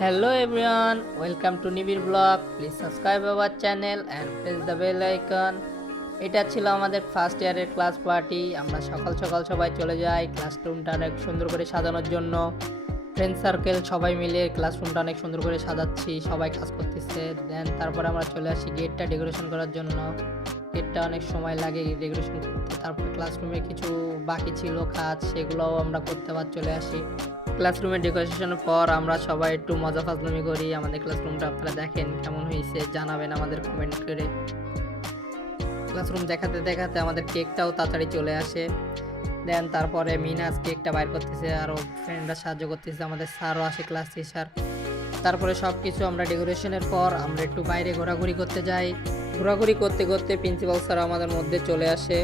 Hello everyone, welcome to Nibir Vlog. Please subscribe our channel and press the bell icon. এটা ছিল আমাদের first ইয়ারের class party. আমরা সকাল সকাল সবাই চলে যাই ক্লাসরুমটা অনেক সুন্দর করে সাজানোর জন্য। ফ্রেন্ড সার্কেল সবাই মিলে ক্লাসরুমটা অনেক সুন্দর করে সাজাচ্ছি, সবাই কাজ করতেছে। দেন তারপরে আমরা চলে আসি গেটটা ডেকোরেশন করার জন্য। গেটটা অনেক সময় লাগে ডেকোরেশন করতে। তারপর ক্লাসরুমে কিছু বাকি ছিল কাজ, সেগুলোও আমরা করতে চলে আসি। ক্লাসরুমের ডেকোরেশনের পর আমরা সবাই একটু মজা ফাজলামি করি। আমাদের ক্লাসরুমটা আপনারা দেখেন কেমন হয়েছে, জানাবেন আমাদের কমেন্ট করে। ক্লাসরুম দেখাতে দেখাতে আমাদের কেকটাও তাড়াতাড়ি চলে আসে। দেন তারপরে মিনাজ কেকটা বাইর করতেছে, আরও ফ্রেন্ডরা সাহায্য করতেছে, আমাদের স্যারও আসে, ক্লাস টিচার। তারপরে সব কিছু আমরা ডেকোরেশনের পর আমরা একটু বাইরে ঘোরাঘুরি করতে যাই। ঘোরাঘুরি করতে করতে প্রিন্সিপাল স্যার আমাদের মধ্যে চলে আসে।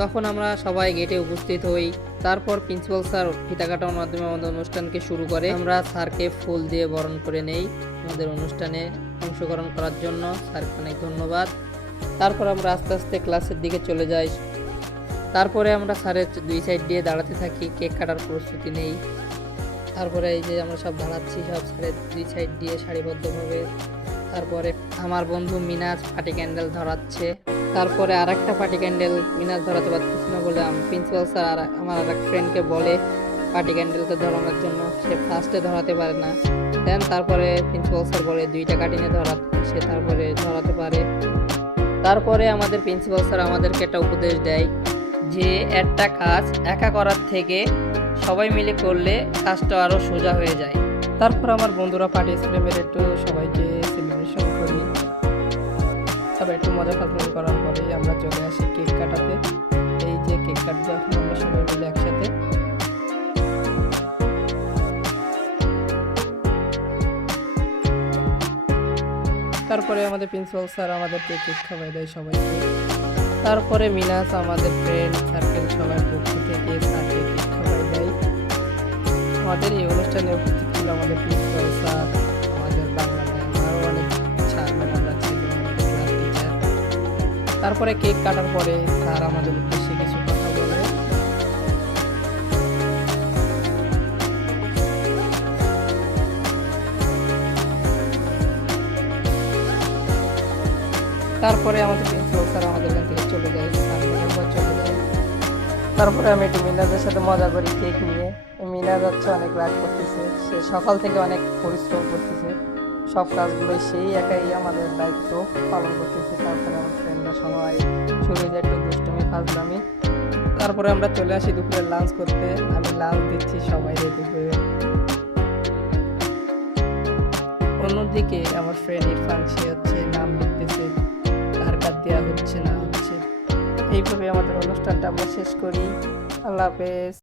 তখন আমরা সবাই গেটে উপস্থিত হই। তারপর প্রিন্সিপাল স্যার ফিতা কাটার মাধ্যমে আমাদের অনুষ্ঠানকে শুরু করে। আমরা স্যারকে ফুল দিয়ে বরণ করে নেই আমাদের অনুষ্ঠানে অংশগ্রহণ করার জন্য। স্যারকে অনেক ধন্যবাদ। তারপর আমরা আস্তে আস্তে ক্লাসের দিকে চলে যাই। তারপরে আমরা স্যারের দুই সাইড দিয়ে দাঁড়াতে থাকি, কেক কাটার প্রস্তুতি নেই। তারপরে এই যে আমরা সব দাঁড়াচ্ছি সব স্যারের দুই সাইড দিয়ে সারিবদ্ধভাবে। তারপরে আমার বন্ধু মিনাজ পার্টি ক্যান্ডেল ধরাচ্ছে। তারপরে আর একটা পার্টি ক্যান্ডেল মিনাজ ধরাতে পারতেছে না বলে প্রিন্সিপাল স্যার আর আমার আর এক ফ্রেন্ডকে বলে পার্টি ক্যান্ডেলটা ধরানোর জন্য। সে ফার্স্টে ধরাতে পারে না। দেন তারপরে প্রিন্সিপাল স্যার বলে দুইটা কাটিনে ধরাতে, সে তারপরে ধরাতে পারে। তারপরে আমাদের প্রিন্সিপাল স্যার আমাদেরকে একটা উপদেশ দেয় যে একটা কাজ একা করার থেকে সবাই মিলে করলে কাজটা আরও সোজা হয়ে যায়। তারপর আমার বন্ধুরা পার্টি সেলিব্রেট একটু সবাইকে সেলিব্রেশন করি। সবাই একটু মজা ফাজলামি করার পরেই আমরা চলে আসি কেক কাটাতে। এই যে কেক কাটবো এখন আমরা সবাই মিলে একসাথে। তারপরে আমাদের প্রিন্সিপাল স্যার আমাদেরকে কেক খাওয়াই দেয় সবাইকে। তারপরে মিনাস আমাদের ফ্রেন্ড সার্কেল সবার পক্ষ থেকে স্যারকে কেক খাওয়াই দেয়। আমাদের এই অনুষ্ঠানে উপস্থিত ছিল আমাদের প্রিন্সিপাল স্যার, আমাদের বাংলা ম্যাম, আরও অনেক স্যার ম্যাডামরা ছিল, আমাদের ক্লাস টিচার। তারপরে কেক কাটার পরে স্যার আমাদের উদ্দেশ্যে কিছু কথা বলে। তারপরে আমাদের প্রিন্সিপাল স্যার আমাদের এখান থেকে চলে যায়, চলে যায়। তারপরে আমি একটু মিনাজের সাথে মজা করি কেক নিয়ে। মিনাজ হচ্ছে অনেক রাগ করতেছে, সে সকাল থেকে অনেক পরিশ্রম করতেছে, সব কাজগুলোই সেই একাই আমাদের দায়িত্ব পালন করতেছে। তারপরে আমার ফ্রেন্ডরা সবাই শুরু যায় একটু দুষ্টুমি ফাজলামি। তারপরে আমরা চলে আসি দুপুরে লাঞ্চ করতে। আমি লাঞ্চ দিচ্ছি সবাই দুপুরে। অন্যদিকে আমার ফ্রেন্ড ইরফান, সে হচ্ছে নাম লিখতেছে, কার কার্ড দেওয়া হচ্ছে না হচ্ছে। এইভাবে আমাদের অনুষ্ঠানটা আমরা শেষ করি। আল্লাহ হাফেজ।